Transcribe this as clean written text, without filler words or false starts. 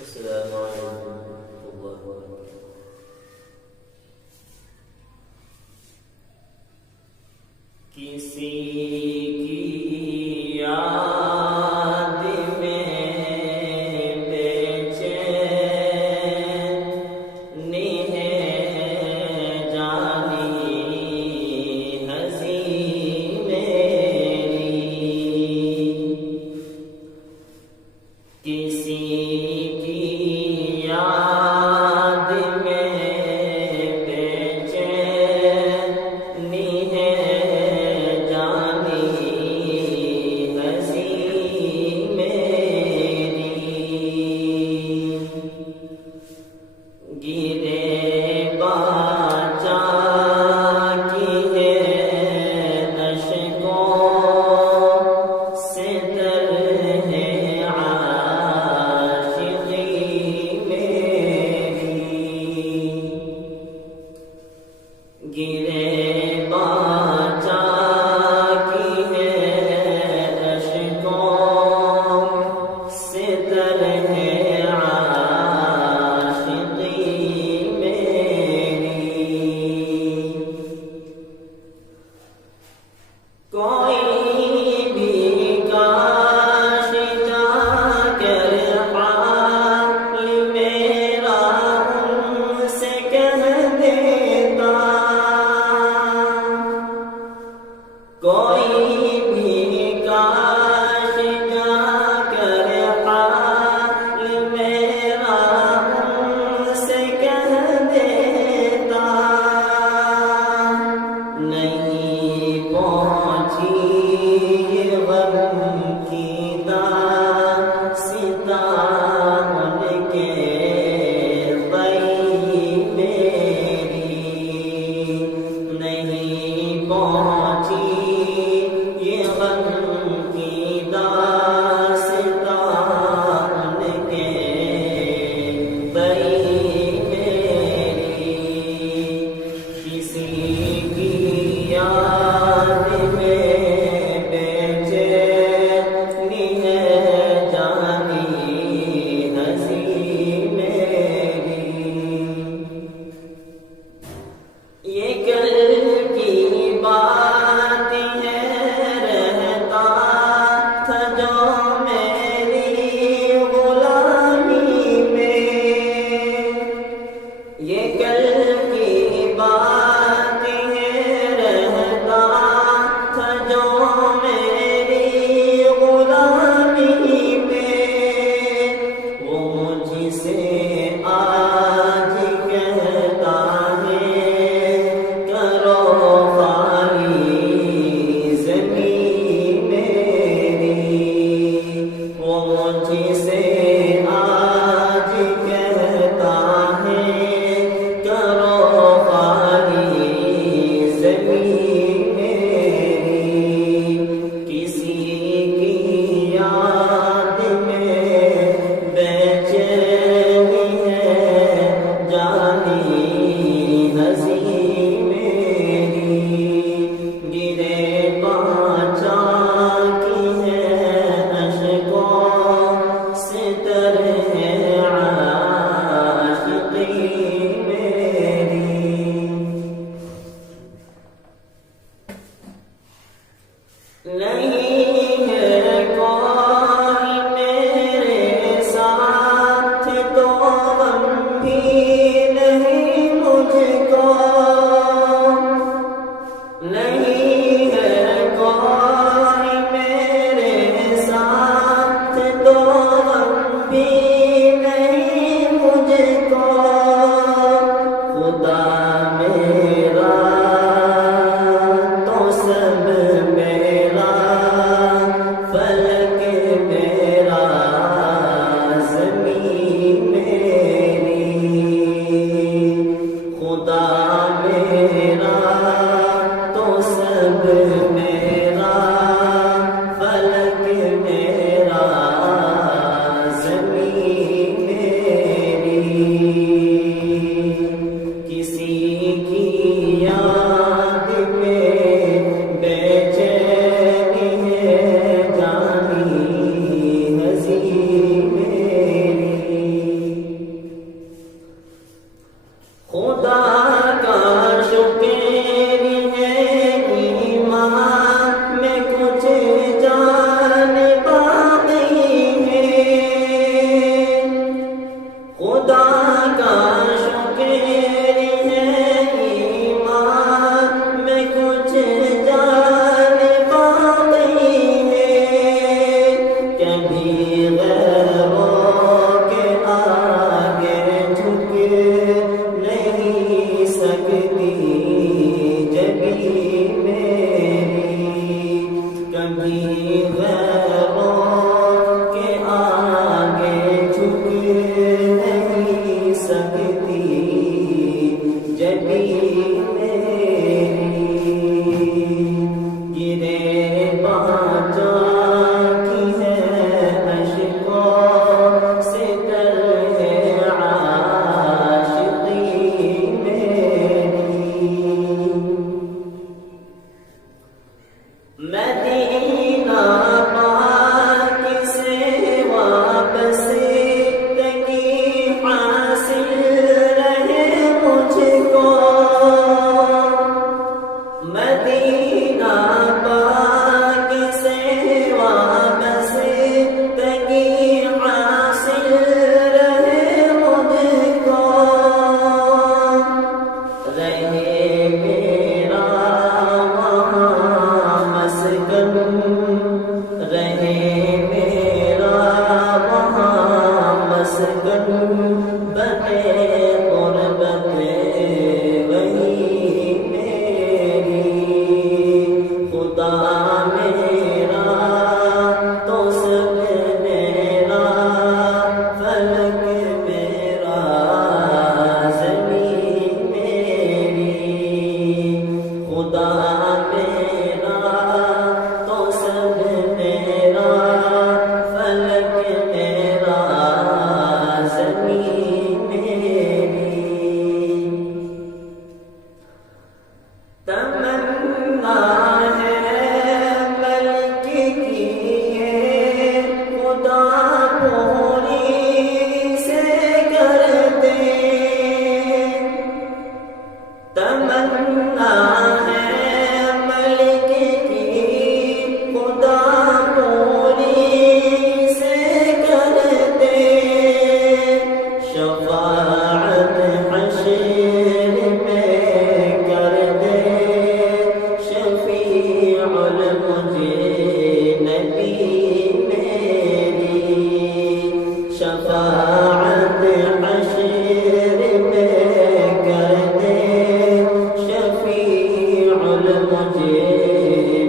السلام علیکم ورحمۃ اللہ وبرکاتہ۔ کسی کی یاد میں بے چینی ہے جانی ہنسی میری، کسی کی یاد میں بے چینی ہے جانی ہنسی میری، گرے باچا کی ہے اشکوں سے تر ہے عاشق کبھی غیروں کے آگے جھک نہیں سکتی جبھی میری، کبھی غیروں کے آگے جھک نہیں سکتی جبھی میری، گرے باجا کی ہے اشکوں سے تر ہے عاشقی میری، مدینہ پاک سے وابستگی حاصل رہے مجھ کو، مدینہ پاک سے وابستگی حاصل رہے مجھ کو، رہے میرا وہاں مسکن، رہے میرا وہاں مسکن، بنے غربت وہی میری، خدا میرا تو سب میرا، فلک میرا زمین میری، خدا میرا تو سب میرا، فلک میرا زمین میری، تمنا ہے ملک کی خدا پوری سے کر دے، تمنا ہے ملک کی خدا پوری سے کر دے، شفاعت حشر میں کر دے، شفیع المجرمین میری، شفاعت حشر میں کر دے، شفیع المجرمین